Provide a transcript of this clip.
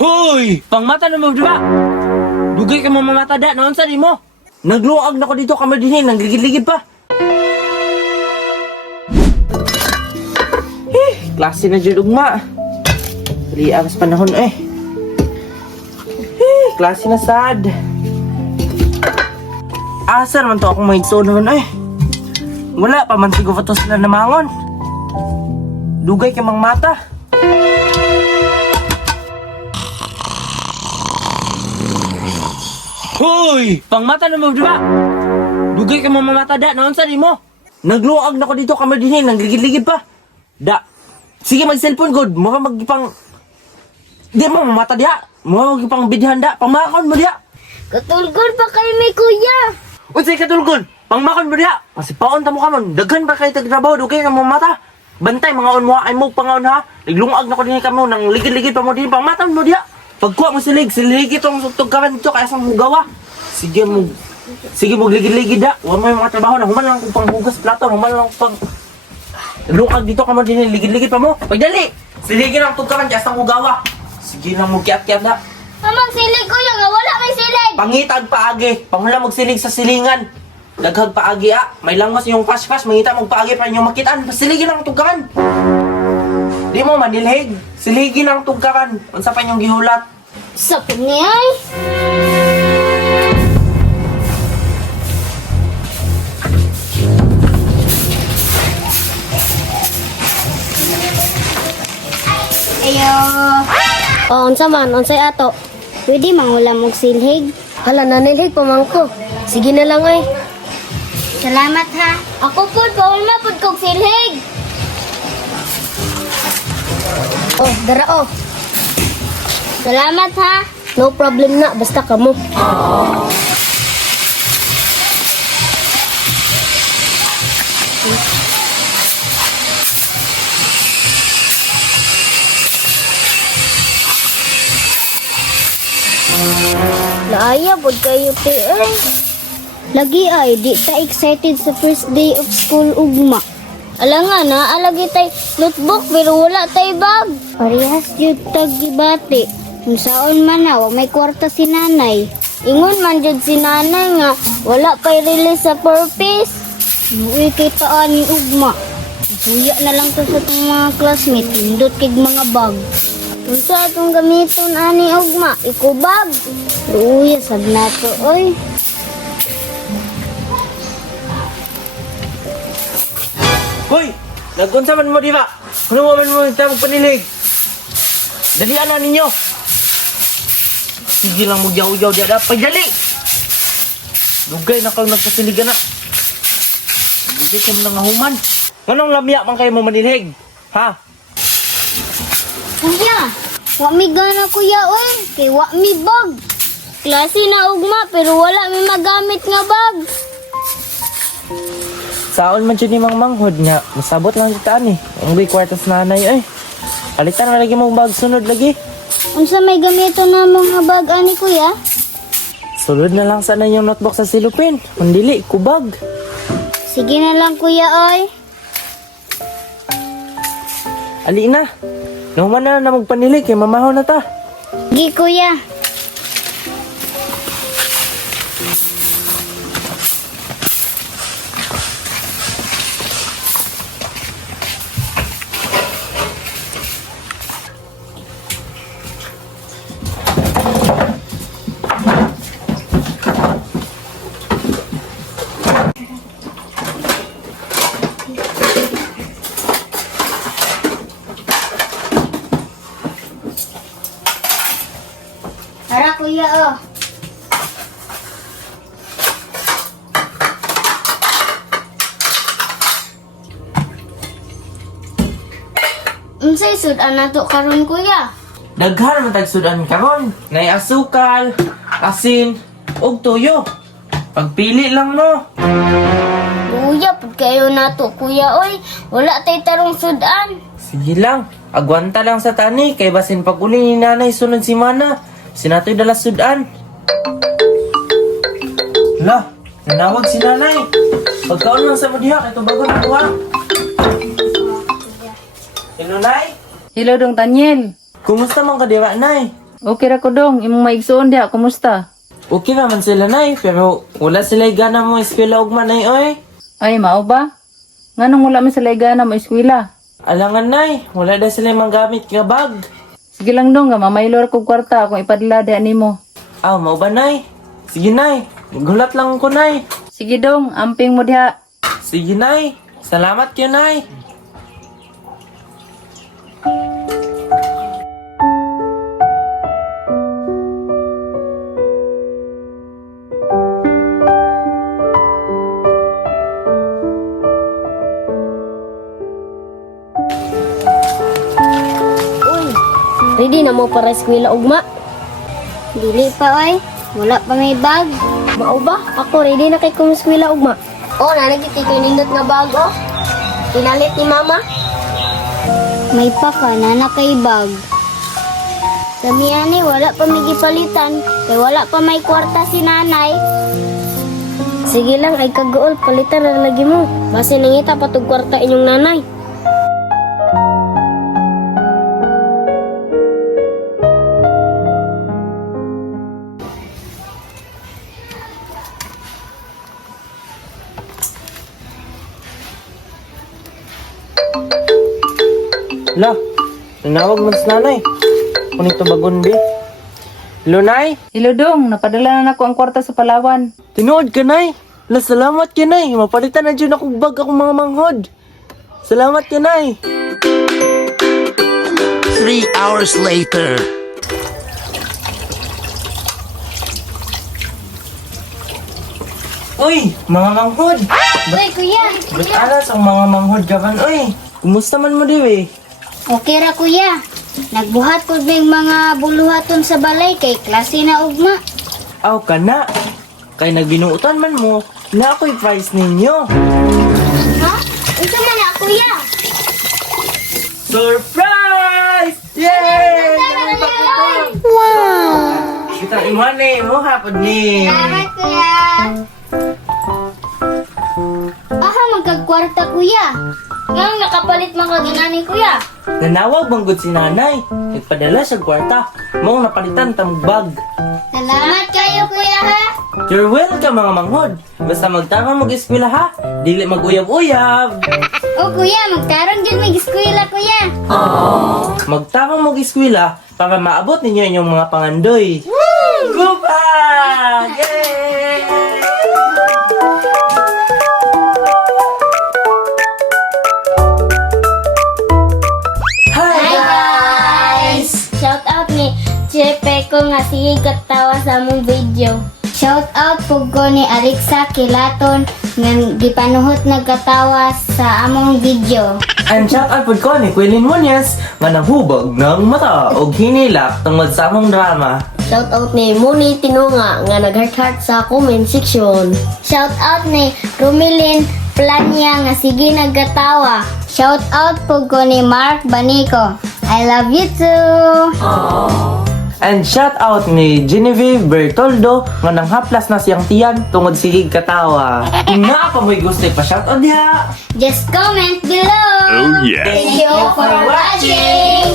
Hoy! Pangmata na mo, di ba? Dugay ka mo mamata da, noon sa mo. Nagluag na ko dito kami din, nagligid-ligid pa. Klase na dyan ugma. Liang sa panahon klase na sad. Asa naman to akong may sonon Wala pa man siguro to sila namangon. Dugay ka mang mata. Hoy! Pangmata na mo, di ba? Dugay ka mo mamata da, noon sa mo. Nagluag na ko dito kami din, nagligid-ligid pa. Da. Sige mag-cellphone good, mo magipang di mo mamata diha. Mo magipang bidhan da, pangmakon mo diha. Katulgol pa kay may kuya. Unsay katulgon? Pangmakon mo diha. Kasi paon ta mo ka man, daghan pa kay tagtrabaho, dugay ka mo mamata. Bantay mga on mo ay mo pangaon ha. Naglungag na ko din kamo nang ligid-ligid pa mo din, pangmata mo diha. Pagkuha mo silig itong tugkaran dito kaya sang hugawa. Sige mo ligid-ligid da. Huwag mo yung mga trabaho na human lang kung panghugas plato, human lang pang lungag dito ka mo din, ligid-ligid pa mo. Pagdali! Siligin ang tugkaran kaya sang hugawa. Sige lang mo kiat-kiat da. Amang silig kuya nga wala may silig. Pangitag paagi. Panghula magsilig sa silingan. Daghag paagi May langos yung fast-fast. Mangita mong paagi pa yung makitaan. Siligin ang tugkaran. Di mo manilhig. Siligin ang tugkaran. Unsa pa yung gihulat. Sapag niya ay. Ayo. Unsa man, unsay ato? Pwede mangulam og silhig. Hala, nanilhig pa man ko. Sige na lang ay. Salamat ha. Ako po, paulma po kong silhig. Oh, dara oh. Salamat ha. No problem na, basta kamo. Laaya pod kayo te ay. Lagi ay di ta excited sa first day of school ugma. Alangan na alagi tay notebook pero wala tay bag. Parehas jud tag gibati. Unsaon man na wa may kwarta si nanay. Ingon man jud si nanay nga wala pay release sa purpose. Uy kay taan ni ugma. Suya na lang to sa tong mga classmate pindot kig mga bag. Unsa atong gamiton ani ugma? Ikubag. Luya sad nato oy. Hoy! Nagunsa man mo di ba? Ano mo man mo yung tamang panilig? Dali ano ninyo? Sige lang mo yaw-yaw diya dapat. Dali! Dugay na kayo nagpasiligan na. Dugay kayo lang human. Anong lamya man kayo mo manilig? Ha? Kuya, wa mi gana kuya oy. Kay wa mi bag. Klase na ugma pero wala mi magamit nga bag. Saon man dyan ni Mang Manghod nga. Masabot lang kita ni. Ang way kwartas nanay Alitan na lagi mong bag sunod lagi. Unsa may gamito na mga bag ani kuya? Sunod na lang sana yung notebook sa silupin. Mandili, kubag. Sige na lang kuya oy. Ali na. Nahuman na magpanilig kay mamahaw na ta. Gi kuya. Tara kuya oh. Unsay sudan nato karon kuya? Daghan man tagsudan karon. Nay asukal, asin, ug tuyo. Pagpili lang mo. Kuya, pud kayo nato kuya oy. Wala tay tarong sudan. Sige lang. Agwanta lang sa tani kay basin pag uli ni nanay sunod si mana. Sinatoy dala sudan. Hala, nanawag si nanay. Pagkaon lang sa mo diha kay tubagon na buha. Hello, Nay? Hello dong Tanyel. Kumusta man ka diwa, Nay? Okay ra ko dong, imong maigsuon diha, kumusta? Okay naman sila, Nay. Pero wala sila gana mo eskwela ugma, Nay, oy. Ay, mao ba? Nganong wala man sa laygana mo eskwela? Alangan, Nay. Wala na sila manggamit nga bag. Sige lang dong, mamaylor ko kwarta akong ipadala diha nimo. Ah, mau ba, Nay? Sige, Nay. Gulat lang ko, Nay. Sige dong, amping mo diha. Sige, Nay. Salamat kayo, Nay. Uy, ready na mo para eskwela ugma? Dili pa oy. Wala pa may bag. Mao ba? Ako ready na kay kong eskwela ugma. Oh, nanagit kay nindot nga bago. Pinalit ni mama. May pa ka na kay bag. Kami ani wala pa may gipalitan. Kay wala pa may kwarta si nanay. Sige lang, ay kagool, palitan na lagi mo. Base nangita patug kwarta inyong nanay. La, nanawag man sa nanay. Kunin to bagon, be. Hello, Nay. Hello dong, napadala na nako ang kwarta sa Palawan. Tinuod ka, Nay. La, salamat ka, Nay. Mapalitan na dyan akong bag akong mga manghod. Salamat ka, Nay. 3 hours later. Uy, mga manghod. Uy, kuya. Ba't alas ang mga manghod ka man, uy? Kumusta man mo, diwi? Okay ra kuya. Nagbuhat ko ng mga buluhaton sa balay kay klase na ugma. Aw ka na. Kay nagbinuutan man mo, na ako'y price ninyo. Ha? Ito man na kuya. Surprise! Yay! Wow! Kita iwan eh, mo hapon ni. Salamat kuya. Aha, magkagkwarta kuya. Ngayong nakapalit mga ginani kuya. Nanawag bang good si nanay. Nagpadala sa kwarta. Mong napalitan tamog bag. Salamat kayo kuya ha. You're welcome mga manghod. Basta magtama mag-eskwela ha. Dili mag-uyab-uyab. O kuya, magtarong dyan may eskwela kuya. Magtama mag-eskwela para maabot ninyo inyong mga pangandoy. Woo! Gupa! Yay! Hi guys! Shout out ni Chepe ko nga sige katawa sa among video. Shout out po ko ni Alexa Kilaton nga gipanuhot nagkatawa sa among video. And shout out po ko ni Quilin Muñez nga naghubog ng mata o hinilak tungod sa among drama. Shout out ni Moni Tinunga nga nag-heart sa comment section. Shout out ni Rumilin Planya nga sige nagkatawa. Shout out po ko ni Mark Banico. I love you too. And shout out ni Genevieve Bertoldo nga nanghaplas na siyang tiyan tungod sigig katawa. Nga pa mo'y gusto pa shout out diha. Just comment below. Oh, yeah. Thank you for watching.